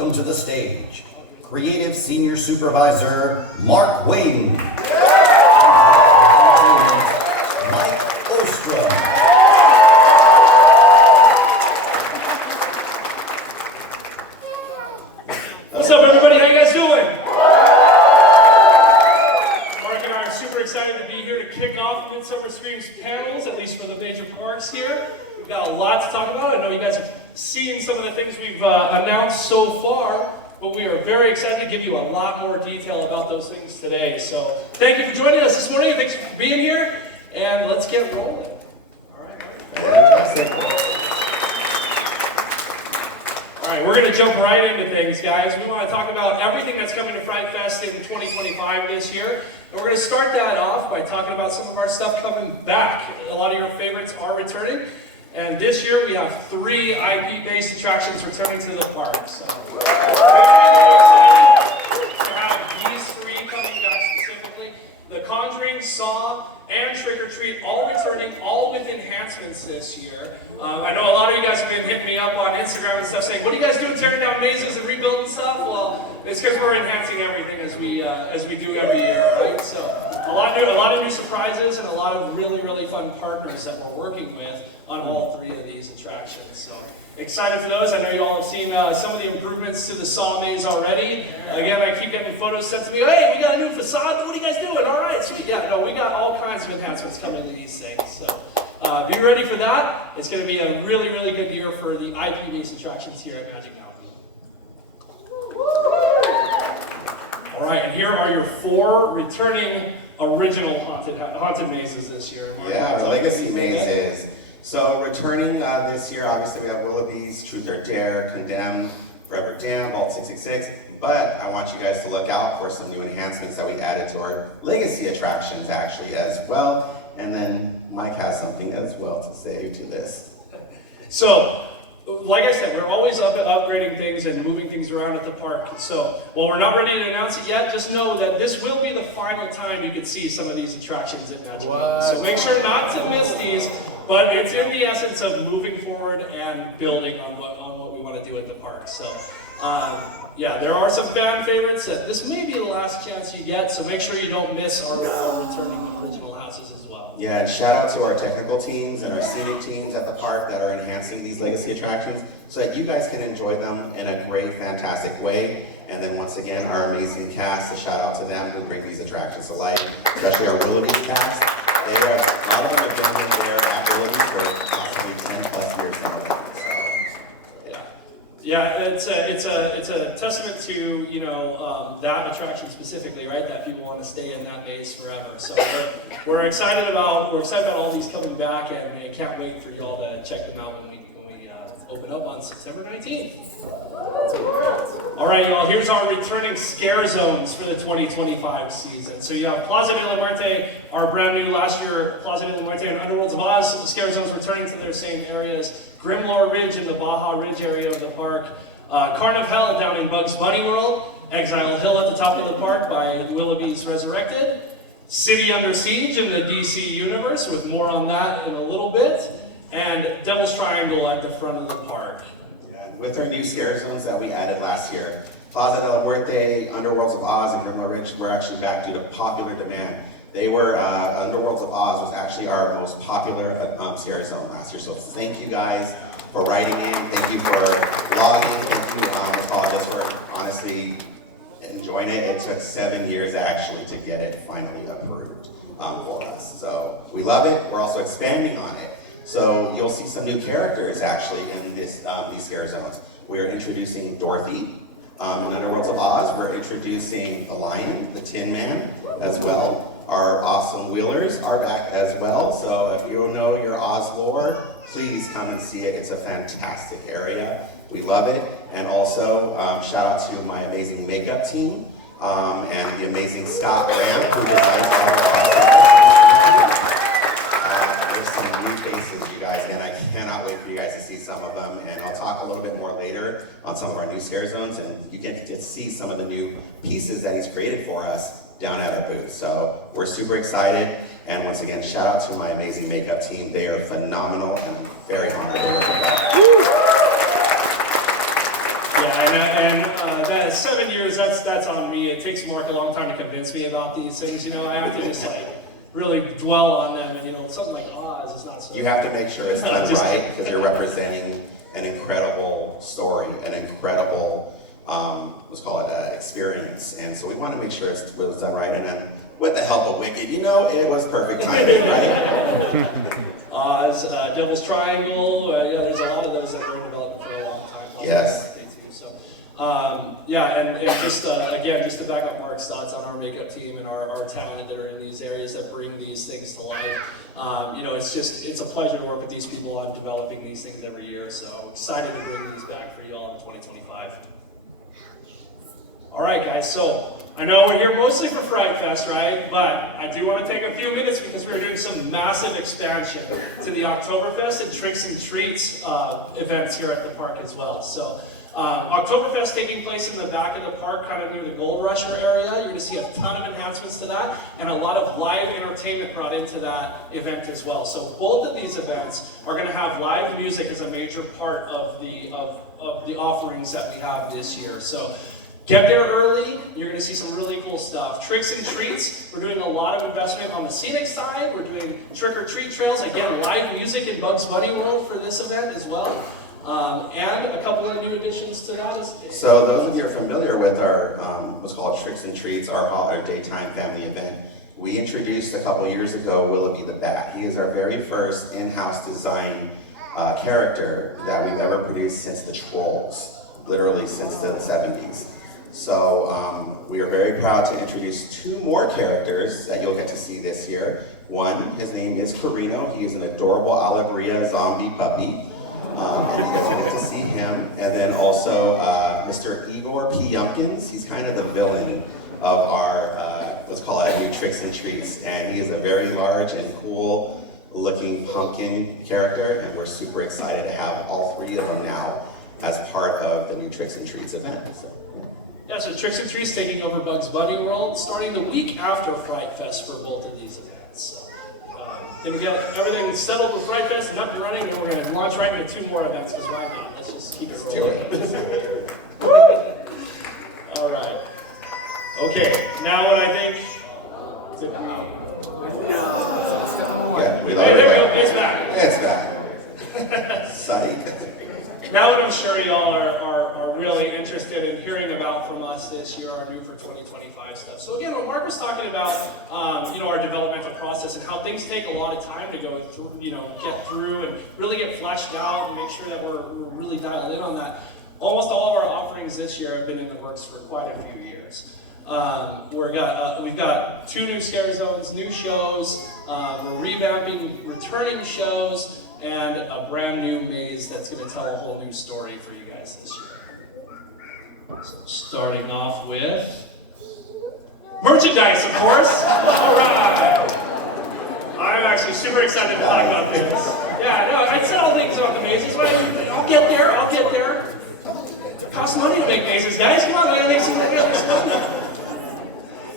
welcome to the stage Creative Senior Supervisor Mark Wayne, Mike Ostrom. What's up, everybody? How you guys doing? Mark and I are super excited to be here to kick off Midsummer Scream's panels, at least for the major parks here. We've got a lot to talk about. I know you guys have seen some of the things we've announced so far, but we are very excited to give you a lot more detail about those things today. So thank you for joining us this morning, and thanks for being here, and let's get rolling. All right, Fantastic. All right, we're going to jump right into things, guys. We want to talk about everything that's coming to Fright Fest in 2025 this year. And we're going to start that off by talking about some of our stuff coming back. A lot of your favorites are returning. And this year we have 3 IP-based attractions returning to the park. So we're very excited to have these 3 coming back specifically. The Conjuring, Saw, and Trick or Treat all returning, all with enhancements this year. I know a lot of you guys have been hitting me up on Instagram and stuff saying, what are you guys doing, tearing down mazes and rebuilding stuff? Well, it's because we're enhancing everything as we do every year, right? So a lot of new surprises and a lot of really, really fun partners that we're working with on all 3 of these attractions. So excited for those. I know you all have seen some of the improvements to the Saw maze already. Again, I keep getting photos sent to me. Hey, we got a new facade. What are you guys doing? All right, sweet. Yeah, no, we got all kinds of enhancements coming to these things. So be ready for that. It's going to be a really, really good year for the IP-based attractions here at Magic Mountain. All right, and here are your 4 returning original haunted mazes this year. Yeah, the legacy mazes. So returning this year, obviously we have Willoughby's, Truth or Dare, Condemned, Forever Damned, Vault 666. But I want you guys to look out for some new enhancements that we added to our legacy attractions actually as well. And then Mike has something as well to say to this. So, like I said, we're always upgrading things and moving things around at the park. So, while we're not ready to announce it yet, just know that this will be the final time you can see some of these attractions at Magic Mountain. So make sure not to miss these, but it's in the essence of moving forward and building on what we want to do at the park. So, yeah, there are some fan favorites that this may be the last chance you get, so make sure you don't miss our returning original houses as well. Yeah, and shout out to our technical teams and our scenic teams at the park that are enhancing these legacy attractions so that you guys can enjoy them in a great, fantastic way. And then once again, our amazing cast, a shout out to them who bring these attractions to life, especially our Willoughby's cast. A lot of them have been there at Willoughby's for possibly 10 plus years now. Yeah, it's a testament to that attraction specifically, right? That people want to stay in that maze forever. So we're excited about all these coming back, and I can't wait for you all to check them out when we open up on September 19th. All right, y'all. Here's our returning scare zones for the 2025 season. So you have Plaza de la Muerte, our brand new last year Plaza de la Muerte and Underworlds of Oz. The scare zones returning to their same areas. Grimlore Ridge in the Baja Ridge area of the park. Carn of Hell down in Bugs Bunny World. Exile Hill at the top of the park by Willoughby's Resurrected. City Under Siege in the DC universe, with more on that in a little bit. And Devil's Triangle at the front of the park. Yeah, with our new scare zones that we added last year, Plaza de la Muerte, Underworlds of Oz, and Grimlore Ridge were actually back due to popular demand. They were, Underworlds of Oz was actually our most popular scare zone last year. So thank you guys for writing in. Thank you for logging. Thank you, just for honestly enjoying it. It took 7 years actually to get it finally approved for us. So we love it. We're also expanding on it. So you'll see some new characters actually in these scare zones. We're introducing Dorothy. In Underworlds of Oz, we're introducing the Lion, the Tin Man, as well. Our awesome wheelers are back as well. So if you know your Oz lore, please come and see it. It's a fantastic area. We love it. And also, shout out to my amazing makeup team and the amazing Scott Graham, who designs all our costumes. There's some new faces, you guys, and I cannot wait for you guys to see some of them. And I'll talk a little bit more later on some of our new scare zones, and you get to see some of the new pieces that he's created for us down at our booth. So we're super excited. And once again, shout out to my amazing makeup team. They are phenomenal, and I'm very honored to work with them. Yeah, and 7 years, that's on me. It takes Mark a long time to convince me about these things, you know. I have to just like really dwell on them, and you know, something like Oz is not so. You have to make sure it's done right, because you're representing an incredible story, an incredible, let's call it experience. And so we want to make sure it was done right. And then with the help of Wicked, you know, it was perfect timing, right? Oz, Devil's Triangle, yeah, there's a lot of those that were in development for a long time. Yes. So, yeah, and just again, just to back up Mark's thoughts on our makeup team and our talent that are in these areas that bring these things to life. You know, it's a pleasure to work with these people on developing these things every year. So excited to bring these back for you all in 2025. All right, guys. So I know we're here mostly for Fright Fest, right? But I do want to take a few minutes because we're doing some massive expansion to the Oktoberfest and Tricks and Treats events here at the park as well. So. Oktoberfest taking place in the back of the park, kind of near the Gold Rusher area. You're going to see a ton of enhancements to that, and a lot of live entertainment brought into that event as well. So both of these events are going to have live music as a major part of the offerings that we have this year. So get there early. You're going to see some really cool stuff. Tricks and Treats, we're doing a lot of investment on the scenic side. We're doing trick-or-treat trails. Again, live music in Bugs Bunny World for this event as well. And a couple of new additions to that is... So those of you who are familiar with our what's called Tricks and Treats, our daytime family event, we introduced a couple years ago Willoughby the Bat. He is our very first in-house design character that we've ever produced since the Trolls, literally since the 70s. So we are very proud to introduce two more characters that you'll get to see this year. One, his name is Carino. He is an adorable Allegria zombie puppy. And you guys will get to see him. And then also Mr. Igor P. Yumpkins. He's kind of the villain of our, let's call it, new Tricks and Treats. And he is a very large and cool looking pumpkin character. And we're super excited to have all three of them now as part of the new Tricks and Treats event. So, yeah, so Tricks and Treats taking over Bugs Bunny World starting the week after Fright Fest for both of these events. So. Then we get everything settled with Fright Fest and up and running, and we're going to launch right into two more events, because why not? Let's just keep it rolling. All right. Okay, now what I think... yeah, we there we go, it's back. It's back. Psych. Now what I'm sure y'all are really interested in hearing about from us this year, our new for 2025 stuff. So again, when Mark was talking about you know, our developmental process and how things take a lot of time to go through, you know, get through and really get fleshed out and make sure that we're really dialed in on that. Almost all of our offerings this year have been in the works for quite a few years. We've got two new scare zones, new shows, we're revamping returning shows, and a brand new maze that's going to tell a whole new story for you guys this year. So starting off with merchandise, of course. All right. I'm actually super excited to talk about this. Yeah, no, I said all things about the mazes, but I'll get there. It costs money to make mazes, guys. Come on, I gotta make some money.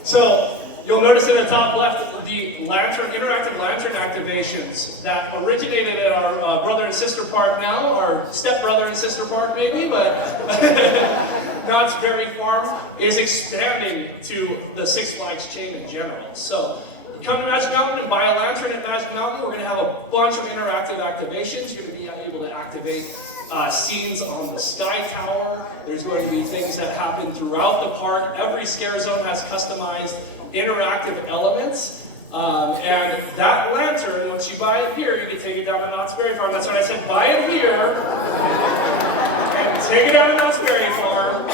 So, you'll notice in the top left the interactive lantern activations that originated at our brother and sister park now, our step-brother and sister park maybe, but Knott's Berry Farm is expanding to the Six Flags chain in general. So, come to Magic Mountain and buy a lantern at Magic Mountain. We're going to have a bunch of interactive activations. You're going to be able to activate scenes on the Sky Tower. There's going to be things that happen throughout the park. Every scare zone has customized interactive elements. And that lantern, once you buy it here, you can take it down to Knott's Berry Farm. That's what I said, buy it here. And take it down to Knott's Berry Farm.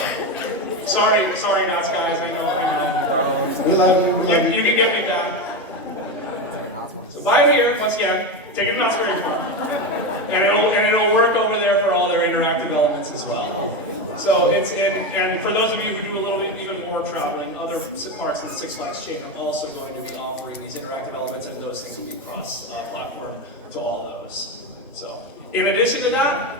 Sorry, Knott's guys, I know. We love you. You can get me back. So buy it here, once again, take it to Knott's Berry Farm. And it'll work over there for all their interactive elements as well. So and for those of you who do a little bit even more traveling, other parts of the Six Flags chain are also going to be offering these interactive elements, and those things will be cross-platform to all those. So in addition to that,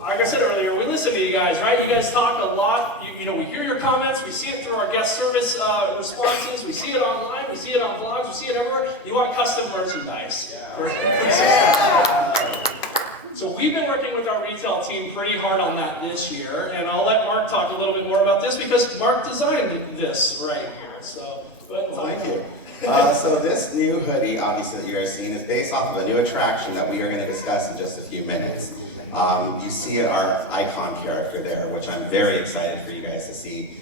like I said earlier, we listen to you guys, right? You guys talk a lot. You know, we hear your comments. We see it through our guest service responses. We see it online. We see it on vlogs. We see it everywhere. You want custom merchandise. Yeah. So So we've been working with our retail team pretty hard on that this year, and I'll let Mark talk a little bit more about this because Mark designed this right here. So go ahead and talk. Thank you. So this new hoodie, obviously, that you guys seen is based off of a new attraction that we are going to discuss in just a few minutes. You see our icon character there, which I'm very excited for you guys to see.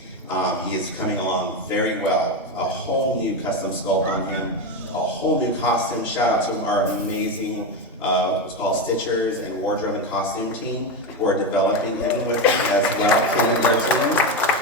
He is coming along very well. A whole new custom sculpt on him, a whole new costume. Shout out to our amazing what's called Stitchers and Wardrobe and Costume team who are developing him with him as well. Team,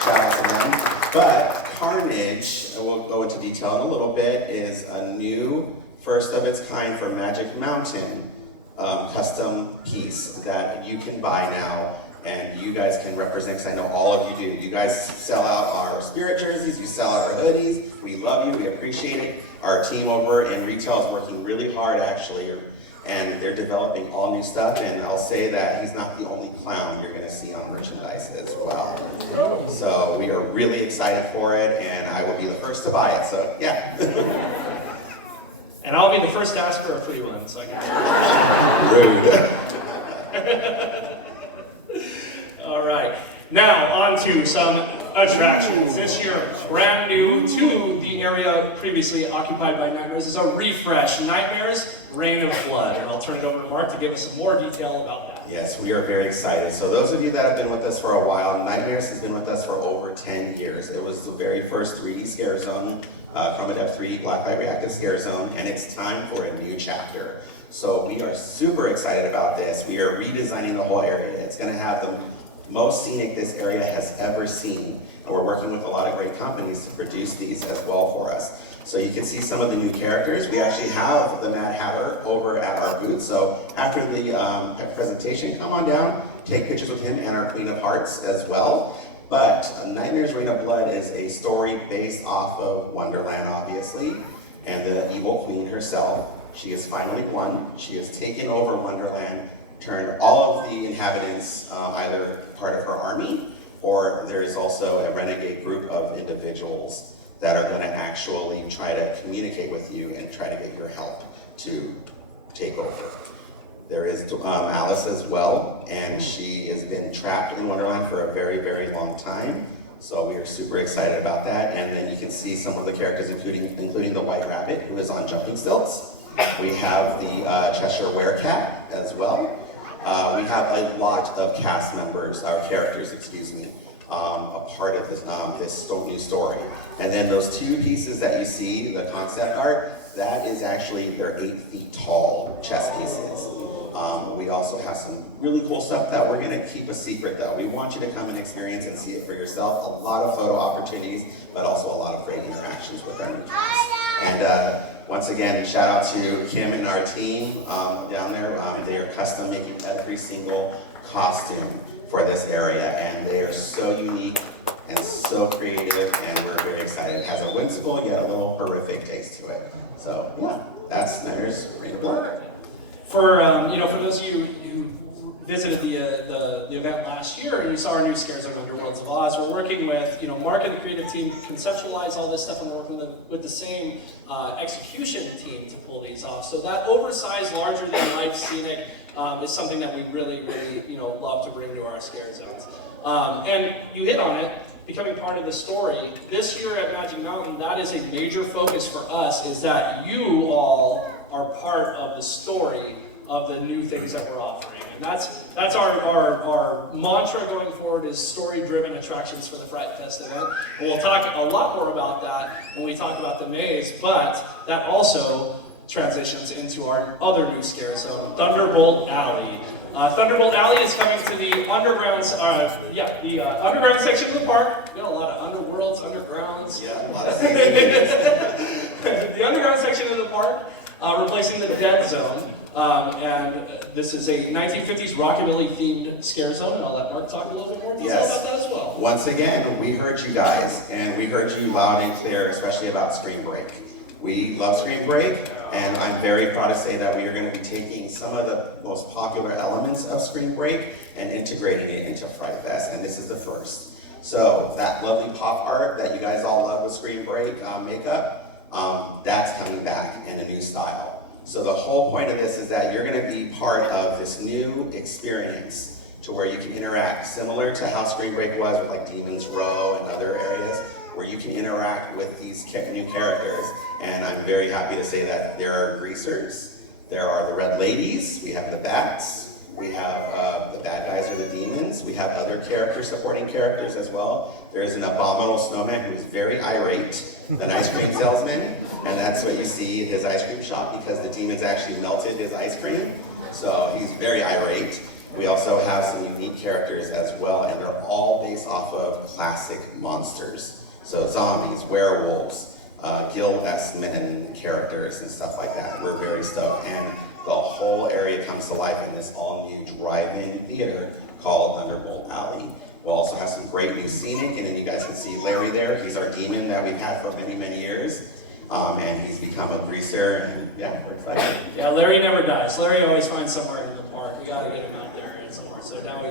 shout out to them. But Carnage, we'll go into detail in a little bit, is a new, first of its kind for Magic Mountain custom piece that you can buy now, and you guys can represent, because I know all of you do. You guys sell out our spirit jerseys, you sell out our hoodies. We love you, we appreciate it. Our team over in retail is working really hard, actually, and they're developing all new stuff, and I'll say that he's not the only clown you're going to see on merchandise as well. So we are really excited for it, and I will be the first to buy it, so yeah. And I'll be the first to ask for a free one, so I can. Rude. All right. Now, on to some attractions. This year, brand new to the area previously occupied by Nightmares is a refresh. Nightmares, Reign of Blood. And I'll turn it over to Mark to give us some more detail about that. Yes, we are very excited. So those of you that have been with us for a while, Nightmares has been with us for over 10 years. It was the very first 3D scare zone, Chroma Depth 3D Blacklight Reactive Scare Zone, and it's time for a new chapter. So we are super excited about this. We are redesigning the whole area. It's going to have the most scenic this area has ever seen. And we're working with a lot of great companies to produce these as well for us. So you can see some of the new characters. We actually have the Mad Hatter over at our booth. So after the presentation, come on down, take pictures with him and our Queen of Hearts as well. But Nightmares Reign of Blood is a story based off of Wonderland, obviously, and the evil queen herself. She has finally won. She has taken over Wonderland, turned all of the inhabitants either part of her army, or there is also a renegade group of individuals that are going to actually try to communicate with you and try to get your help to take over. There is Alice as well, and she has been trapped in Wonderland for a very, very long time. So we are super excited about that. And then you can see some of the characters, including the White Rabbit, who is on jumping stilts. We have the Cheshire Werecat as well. We have a lot of cast members, our characters, excuse me, a part of this new story. And then those two pieces that you see, the concept art, that is actually, they're 8 feet tall chess pieces. We also have some really cool stuff that we're going to keep a secret, though. We want you to come and experience and see it for yourself. A lot of photo opportunities, but also a lot of great interactions with our new cast. And once again, shout out to Kim and our team down there. They are custom making every single costume for this area, and they are so unique and so creative, and we're very excited. It has a whimsical yet a little horrific taste to it. So yeah, that's Nightmares Reign of Blood. For for those of you who visited the event last year and you saw our new Scare Zone Underworlds of Oz, we're working with Mark and the creative team to conceptualize all this stuff, and we're working with the same execution team to pull these off. So that oversized, larger than life scenic is something that we really love to bring to our Scare Zones. And you hit on it, becoming part of the story. This year at Magic Mountain, that is a major focus for us, is that you all are part of the story of the new things that we're offering. And that's our mantra going forward, is story-driven attractions for the Fright Fest event. And we'll talk a lot more about that when we talk about the maze, but that also transitions into our other new scare zone, Thunderbolt Alley. Thunderbolt Alley is coming to the underground, underground section of the park. We got a lot of underworlds, undergrounds. Yeah, a lot of The underground section of the park, replacing the dead zone. And this is a 1950s Rockabilly themed scare zone. And I'll let Mark talk a little bit more detail about that as well. Once again, we heard you guys, and we heard you loud and clear, especially about Scream Break. We love Scream Break, and I'm very proud to say that we are going to be taking some of the most popular elements of Scream Break and integrating it into Fright Fest, and this is the first. So that lovely pop art that you guys all love with Scream Break makeup, that's coming back in a new style. So the whole point of this is that you're going to be part of this new experience to where you can interact, similar to how Spring Break was with like Demon's Row and other areas, where you can interact with these new characters. And I'm very happy to say that there are greasers, there are the red ladies, we have the bats, we have the bad guys or the demons, we have other characters, supporting characters as well. There's an abominable snowman who is very irate, an ice cream salesman, and that's what you see in his ice cream shop because the demons actually melted his ice cream. So he's very irate. We also have some unique characters as well, and they're all based off of classic monsters. So zombies, werewolves, guild-esque men characters and stuff like that. We're very stoked. And the whole area comes to life in this all-new drive-in theater called Thunderbolt Alley. We'll also have some great new scenic, and then you guys can see Larry there. He's our demon that we've had for many, many years. And he's become a greaser, and yeah, we're excited. Yeah, Larry never dies. Larry always finds somewhere in the park. We gotta get him out there somewhere. So now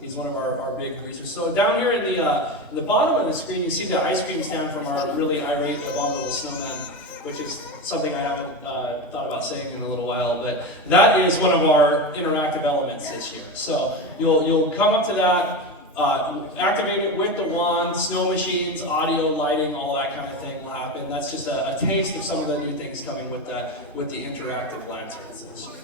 he's one of our big greasers. So down here in the bottom of the screen, you see the ice cream stand from our really irate abominable snowman, which is something I haven't thought about saying in a little while, but that is one of our interactive elements this year. So you'll come up to that, activate it with the wand, snow machines, audio, lighting, all that kind of thing will happen. That's just a taste of some of the new things coming with the interactive lanterns this year.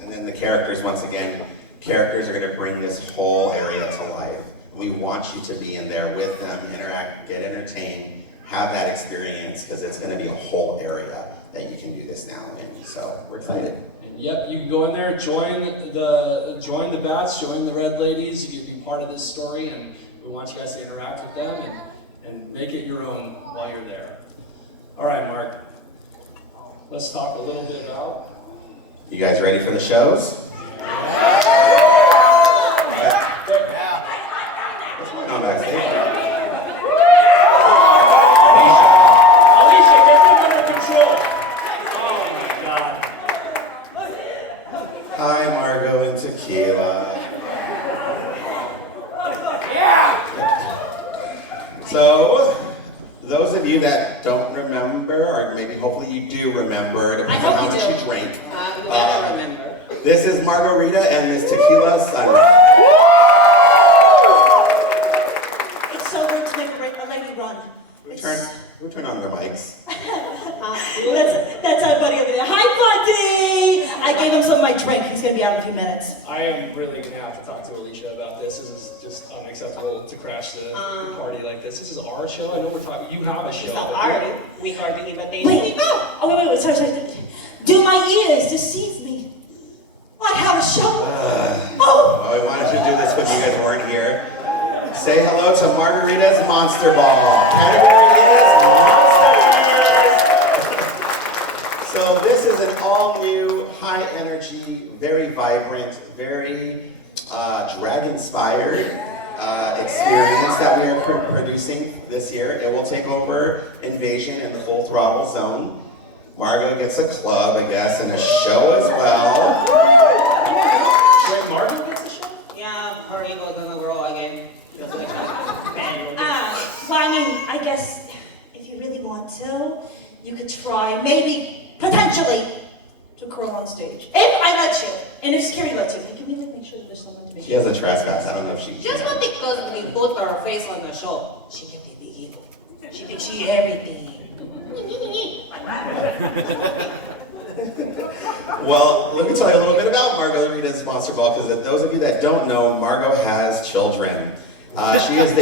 And then the characters, once again, characters are going to bring this whole area to life. We want you to be in there with them, interact, get entertained, have that experience, because it's going to be a whole area that you can do this now in. So we're excited. And yep, you can go in there, join the bats, join the red ladies. You can be part of this story, and we want you guys to interact with them and make it your own while you're there. All right, Mark. Let's talk a little bit about. You guys ready for the shows? What's going on backstage? Alicia, get them under control. Oh my God. Hi, Margot and Tequila. So, those of you that don't remember, or maybe hopefully you do remember, depending on how much you drink. I remember. This is Margarita and Miss Tequila Sun. It's so weird to make a lady run. We'll turn on the mics. That's our buddy over there. Hi, buddy! I gave him some of my drink. He's going to be out in a few minutes. I am really going to have to talk to Alicia about this. This is just unacceptable to crash the party like this. This is our show. I know we're talking. You have a show. It's not party. We hardly even dating. Wait, wait, sorry. Do my ears deceive me? I have a show. I wanted to do this when you guys weren't here. Say hello to Margarita's Monster Ball. Category is Monsters. So this is an all-new, high-energy, very vibrant, very drag-inspired experience that we are producing this year. It will take over Invasion in the Full Throttle Zone. Margot gets a club, I guess, and a show as well. Wait, Margot gets a show? Yeah, her ego gonna grow again. Well, I mean, I guess if you really want to, you could try, maybe, potentially, to curl on stage. If I let you, and if security lets you. Can we make sure that there's someone to make She has a trespass. I don't know if she. Just not because we put her face on the show. She can be big ego. She thinks she everything. Well, let me tell you a little bit about Margarita's Monster Ball, because those of you that don't know, Margot has children. She is I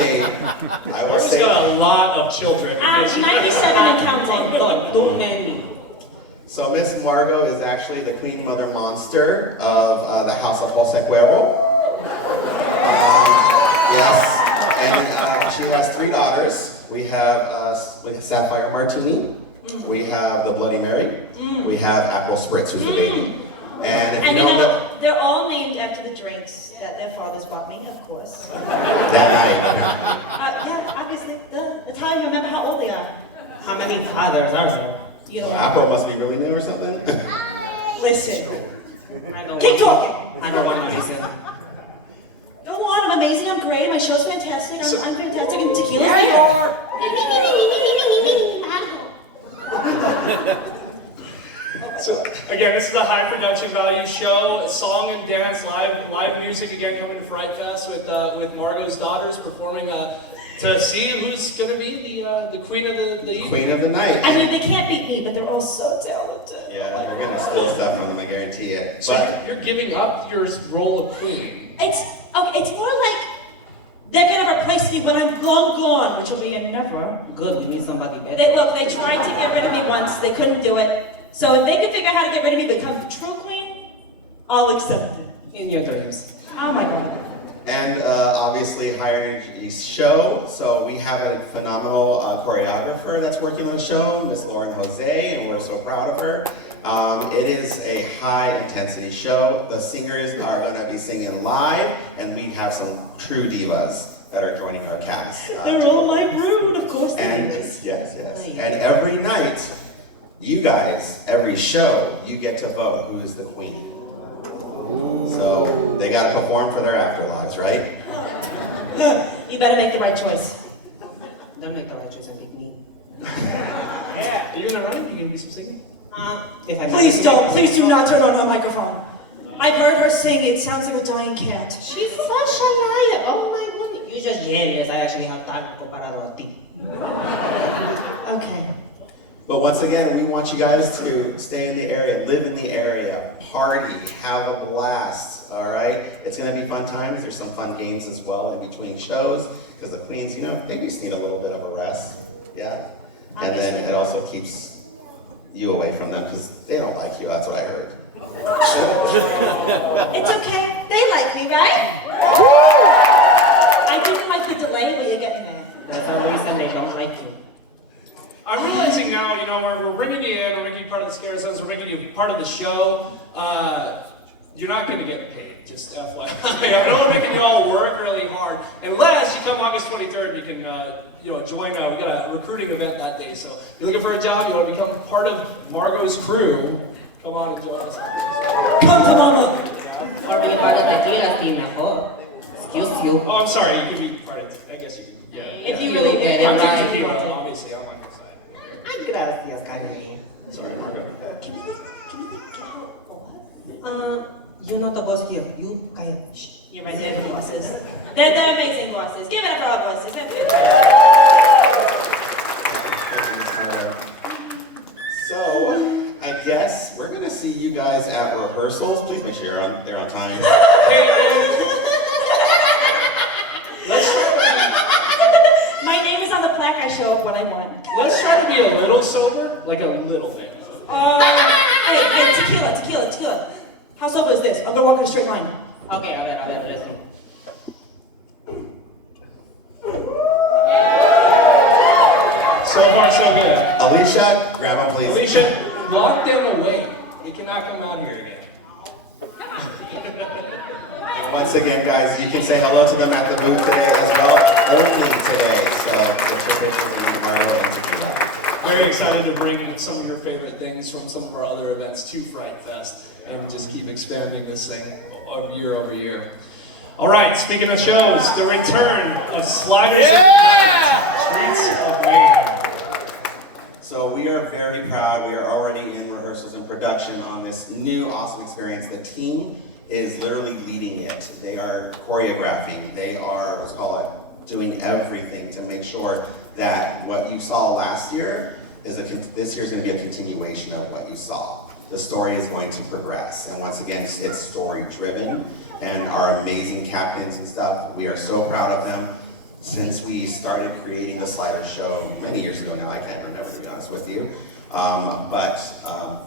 will Margot's say, got a lot of children. 97 and counting. Don't name me. so Miss Margot is actually the Queen Mother Monster of the House of Josecuero. Yes, and she has 3 daughters. We have Sapphire Martini, we have the Bloody Mary, we have Apple Spritz, who's the baby. And if And you don't know, they're all named after the drinks that their fathers bought me, of course. that night. Yeah, obviously. That's how I remember how old they are. How many fathers are there? You know, Apple must be really new or something. listen. I know Keep one. talking. I know one reason. Go on, I'm amazing, I'm great, my show's fantastic, I'm fantastic, and tequila's There you there. are. So, production value show, song and dance, live music again coming to Fright Fest with Margot's daughters performing to see who's going to be the queen of the evening. Queen of the night. I mean, they can't beat me, but they're all so talented. Yeah, we're gonna steal stuff from them, I guarantee it. So But you're giving up your role of queen. It's more like they're gonna replace me when I'm long gone, which will be in never. Good, we need somebody better. They tried to get rid of me once, they couldn't do it. So if they can figure out how to get rid of me, become the true queen, I'll accept it. In your dreams. Oh my god. And obviously hiring a show, so we have a phenomenal choreographer that's working on the show, Miss Lauren Jose, and we're so proud of her. It is a high intensity show. The singers are going to be singing live, and we have some true divas that are joining our cast. They're all my brood, of course they And is. yes. And every night, you guys, every show, you get to vote who is the queen. So they got to perform for their afterlives, right? You better make the right choice. Don't make the right choice and pick me. Are you going to run? Are you going to do some singing? If I Please do not turn on her microphone. I've heard her sing, it sounds like a dying cat. She's such a liar. Oh my goodness. You're just jealous. I actually have time comparado a ti. Okay. But once again, we want you guys to stay in the area, live in the area, party, have a blast, all right? It's going to be fun times. There's some fun games as well in between shows, because the queens, they just need a little bit of a rest, yeah? And then it also keeps you away from them, because they don't like you, that's what I heard. It's okay. They like me, right? I didn't like the delay, but you're getting there. That's the reason they don't like you. I'm realizing now, we're bringing you in, we're making you part of the Scare Zones, we're making you part of the show. You're not going to get paid, just FYI. I know we're making you all work really hard. Unless you come August 23rd, you can join, we got a recruiting event that day. So if you're looking for a job, you want to become part of Margot's crew, come on and join us. Come to mama. Or be part of the tequila team mejor. Excuse you. Oh, I'm sorry, you could be part of, I guess you could, yeah. If you really get get it I'm right. tequila, obviously, I'm on your side. Ay, gracias, cariño. Sorry, Margot. Can we get her You're not the boss here. You, Kaya. Shh. You're right, they're the bosses. They're amazing bosses. Give it up for our bosses. So, I guess we're going to see you guys at rehearsals. Please make sure they're on time. My name is on the plaque. I show up when I want. Let's try to be a little sober, like a little bit. Hey, tequila. How sober is this? I'm gonna walk in a straight line. Okay, a ver, listen. So far, so good. Alicia, grab them, please. Alicia, lock them away. You cannot come out here again. Once again, guys, you can say hello to them at the booth today as well. Only today. So, get your pictures and meet Mario and tequila. Very excited to bring in some of your favorite things from some of our other events to Fright Fest and just keep expanding this thing year over year. All right, speaking of shows, the return of Sliders and Streets of Mayhem. So we are very proud. We are already in rehearsals and production on this new awesome experience. The team is literally leading it. They are choreographing. They are, doing everything to make sure that what you saw last year this year is going to be a continuation of what you saw. The story is going to progress, and once again, it's story driven. And our amazing captains and stuff, we are so proud of them. Since we started creating the Slider show many years ago now, I can't remember, to be honest with you. But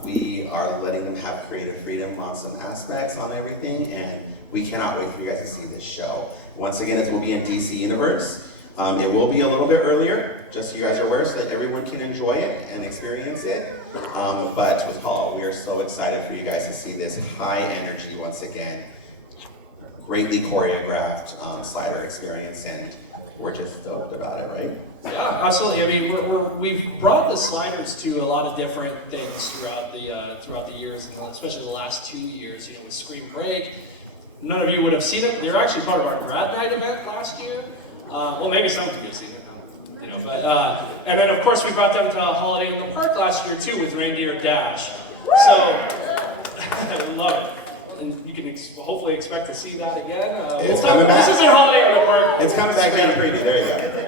we are letting them have creative freedom on some aspects on everything, and we cannot wait for you guys to see this show. Once again, it will be in DC Universe. It will be a little bit earlier, just so you guys are aware, so that everyone can enjoy it and experience it. But with Paul, we are so excited for you guys to see this high energy once again, greatly choreographed Slider experience, and we're just stoked about it, right? Yeah, absolutely. I mean, we've brought the Sliders to a lot of different things throughout the years, and especially the last 2 years. With Scream Break. None of you would have seen it. They were actually part of our grad night event last year. Well, maybe some of you have seen it. And then of course we brought them to Holiday in the Park last year too with Reindeer Dash. So I love it. And you can hopefully expect to see that again. It's coming back. This is our holiday on the park. It's coming back down to preview. There you go.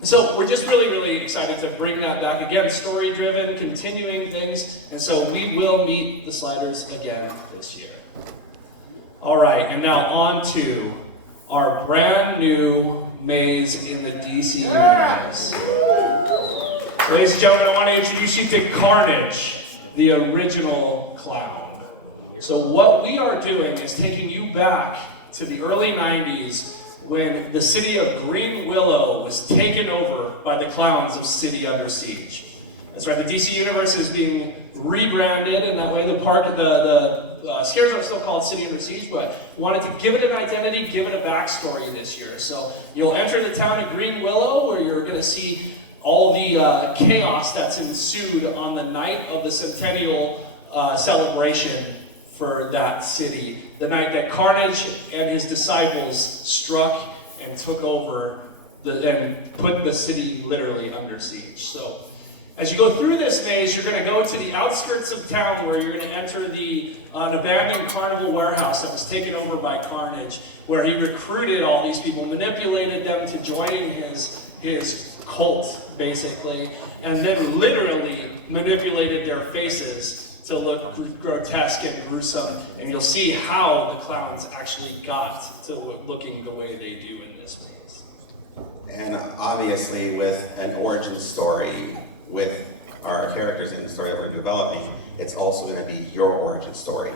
So we're just really, really excited to bring that back again. Story-driven, continuing things. And so we will meet the sliders again this year. All right, and now on to our brand new maze in the DC universe. Ladies and gentlemen, I want to introduce you to Carnage, the original clown. So what we are doing is taking you back to the early 90s when the city of Green Willow was taken over by the clowns of City Under Siege. That's right, the DC universe is being rebranded in that way. The park, the Scare Zone is still called City Under Siege, but wanted to give it an identity, give it a backstory this year. So you'll enter the town of Green Willow, where you're going to see all the chaos that's ensued on the night of the centennial celebration for that city. The night that Carnage and his disciples struck and took over and put the city literally under siege. So as you go through this maze, you're going to go to the outskirts of town where you're going to enter an abandoned carnival warehouse that was taken over by Carnage, where he recruited all these people, manipulated them to join his cult, basically, and then literally manipulated their faces to look grotesque and gruesome, and you'll see how the clowns actually got to looking the way they do in this maze. And obviously, with an origin story, with our characters in the story that we're developing, it's also going to be your origin story.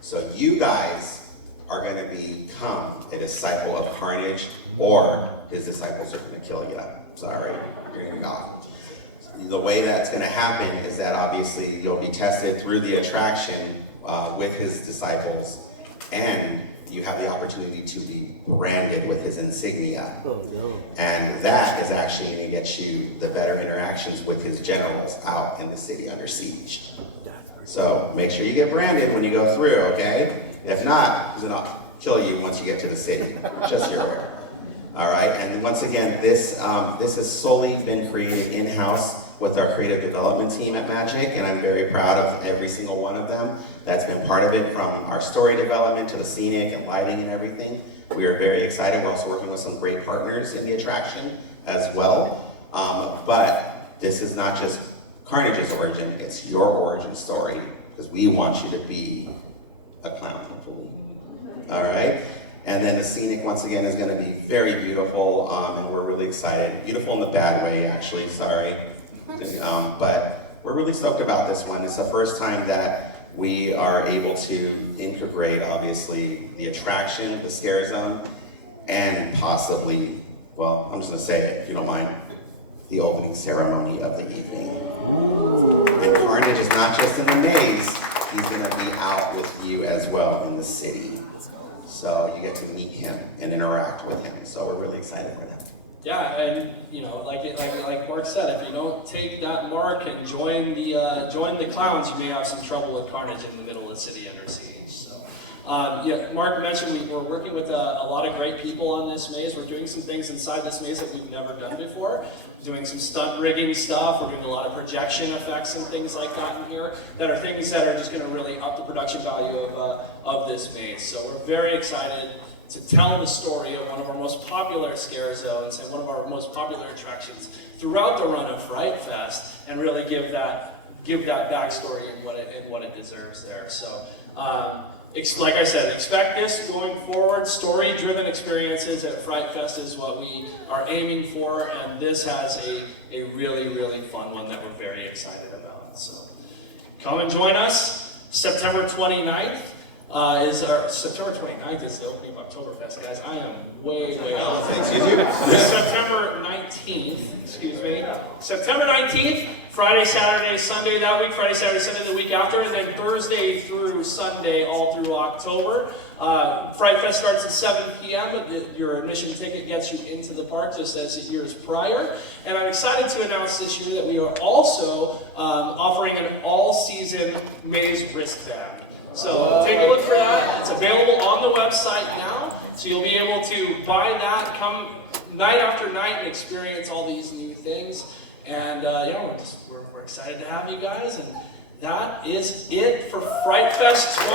So you guys are going to become a disciple of Carnage, or his disciples are going to kill you. Sorry, you're going to be gone. The way that's going to happen is that obviously you'll be tested through the attraction with his disciples, and you have the opportunity to be branded with his insignia. Oh, no. And that is actually going to get you the better interactions with his generals out in the city under siege. So make sure you get branded when you go through, okay? If not, he's going to kill you once you get to the city. Just so you're aware. All right, and once again, this has solely been created in-house with our creative development team at Magic, and I'm very proud of every single one of them that's been part of it, from our story development to the scenic and lighting and everything. We are very excited. We're also working with some great partners in the attraction as well. But this is not just Carnage's origin, it's your origin story, because we want you to be a clown, hopefully. All right? And then the scenic, once again, is going to be very beautiful, and we're really excited. Beautiful in the bad way, actually, sorry. But we're really stoked about this one. It's the first time that we are able to integrate, obviously, the attraction, the Scare Zone, and possibly, well, I'm just going to say it, if you don't mind, the opening ceremony of the evening. And Carnage is not just in the maze, he's going to be out with you as well in the city. So you get to meet him and interact with him. So we're really excited for that. Yeah, and you know, like Mark said, if you don't take that mark and join the clowns, you may have some trouble with Carnage in the middle of the city under siege. So, yeah, Mark mentioned we're working with a lot of great people on this maze. We're doing some things inside this maze that we've never done before. We're doing some stunt rigging stuff. We're doing a lot of projection effects and things like that in here that are things that are just going to really up the production value of this maze. So we're very excited to tell the story of one of our most popular scare zones and one of our most popular attractions throughout the run of Fright Fest, and really give that backstory and what it deserves there. So, like I said, expect this going forward. Story-driven experiences at Fright Fest is what we are aiming for, and this has a really, really fun one that we're very excited about. So, come and join us. September 29th. September 29th is the opening of Oktoberfest, guys. I am way off. September 19th, excuse me. September 19th, Friday, Saturday, Sunday that week, Friday, Saturday, Sunday the week after, and then Thursday through Sunday all through October. Fright Fest starts at 7 p.m., but your admission ticket gets you into the park just as the years prior. And I'm excited to announce this year that we are also offering an all-season maze wristband. So take a look for that. It's available on the website now, so you'll be able to buy that, come night after night and experience all these new things. And yeah, we're excited to have you guys, and that is it for Fright Fest 2025.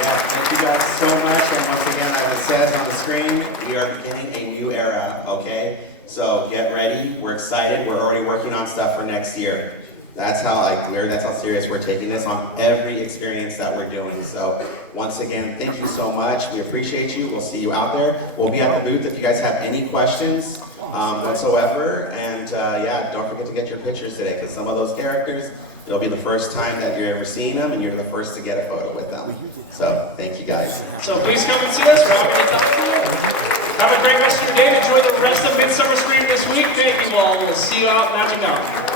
Yeah, thank you guys so much. And once again, as it says on the screen, we are beginning a new era, okay? So get ready. We're excited. We're already working on stuff for next year. That's how serious we're taking this on every experience that we're doing. So once again, thank you so much. We appreciate you. We'll see you out there. We'll be at the booth if you guys have any questions whatsoever. And yeah, don't forget to get your pictures today, because some of those characters, it'll be the first time that you're ever seeing them, and you're the first to get a photo with them. So thank you guys. So please come and see us. We're happy to talk to you. Have a great rest of your day. Enjoy the rest of Midsummer Scream this week. Thank you all. We'll see you out in Magic Mountain.